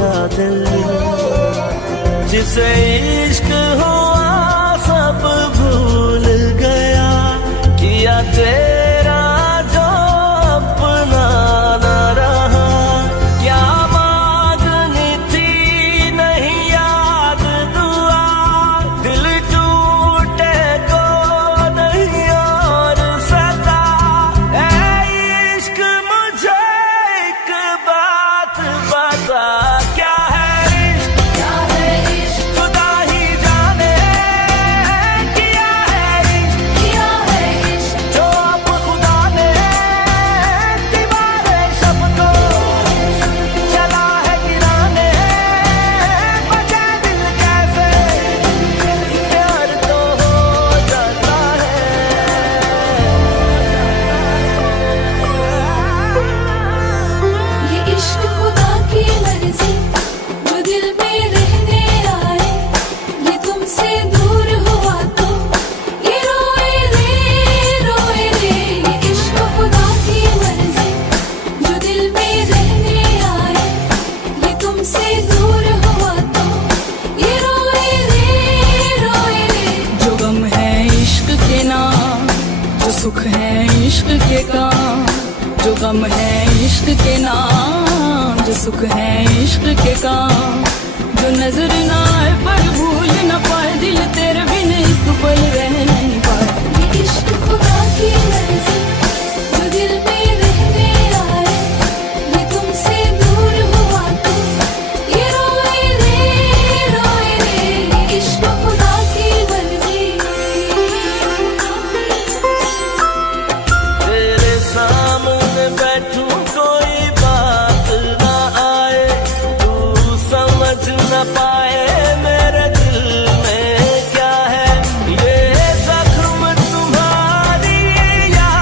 टूटा दिल, जिसे इश्क हुआ सब भूल गया, किया तेरा जो अपना न रहा। क्या मांगनी थी नहीं याद दुआ, दिल टूटे को नहीं और सता। ऐ इश्क मुझे एक बात बता, क्या है इश्क? खुदा ही जाने किया है इश्क, जो अब खुदा ने दीवारे सब को चला है गिराने। बचे दिल कैसे, प्यार तो हो जाता है। ये इश्क खुदा की मर्जी, जो दिल में रहने आए, ये तुमसे दूर हुआ तो ये रोए रे। ये इश्क खुदा की मर्जी, जो दिल में रहने आए, ये तुमसे दूर हुआ तो ये रोए रे। जो गम है इश्क के नाम, जो सुख है इश्क के काम, जो गम है इश्क के नाम, जो सुख है इश्क के काम, जो नजर ना आए पर भूल न पाए, दिल तेरे बिन एक पल रह नहीं पाए। ये इश्क खुदा की मर्जी, जो दिल में रहने आए, ये तुमसे दूर हुआ तो ये रोए रे। ये इश्क खुदा की मर्जी। तेरे सामने बैठूं कोई बात ना आए, तू समझ न पाए मेरे दिल में क्या है। ये जख्म तुम्हारी याद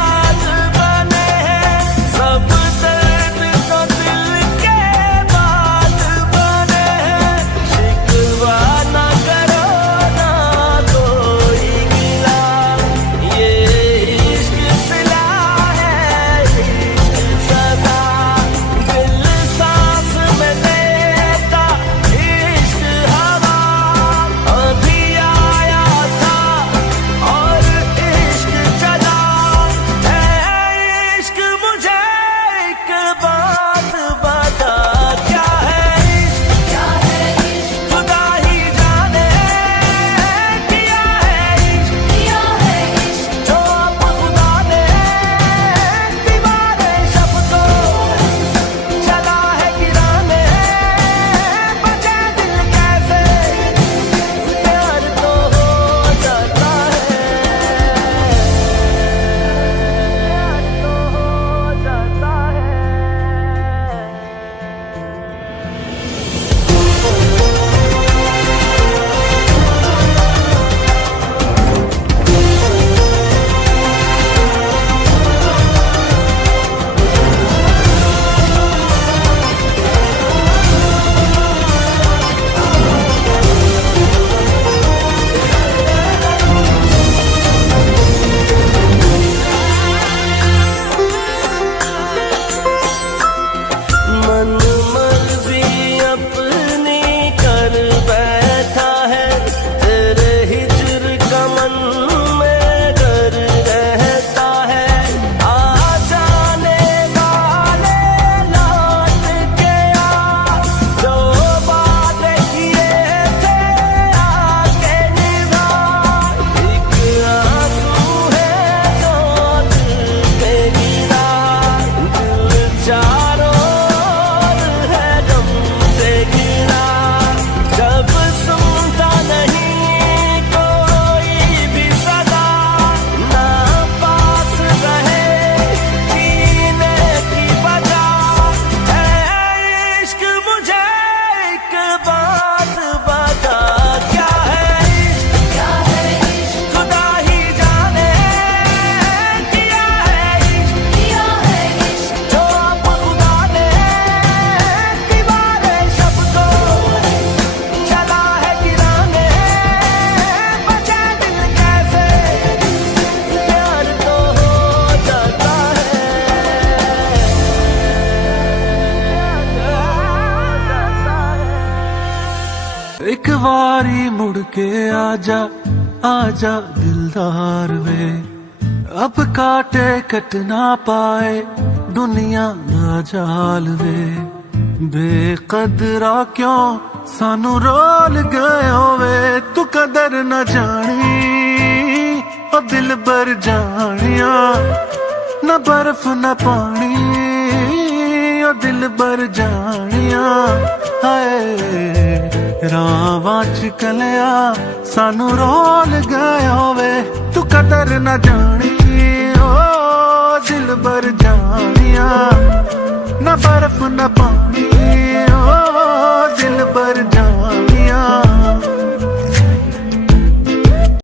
ਇੱਕ ਵਾਰੀ ਮੁੜ ਕੇ ਆਜਾ ਆਜਾ ਦਿਲਦਾਰ ਵੇ ਅਬ ਕਾਟੇ ਕੱਟ ਨਾ ਪਾਏ ਦੁਨੀਆ ਦਾ ਜਾਲ ਵੇ ਬੇਕਦਰਾ ਕਿਉਂ ਸਾਨੂੰ ਰੋਲ ਗਏ ਹੋਵੇ ਤੂੰ ਕਦਰ ਨਾ ਜਾਣੀ ਉਹ ਦਿਲ ਬਰ ਜਾਣਿਆ ਨਾ ਬਰਫ ਨਾ ਪਾਣੀ ਉਹ ਦਿਲ ਬਰ ਜਾਣਿਆ ਹਾਏ ਰਾਵਾਂ ਚ ਕਲਿਆ ਸਾਨੂੰ ਰੋਲ ਗਏ ਹੋਵੇ ਤੂੰ ਕਦਰ ਨਾ ਜਾਣੀ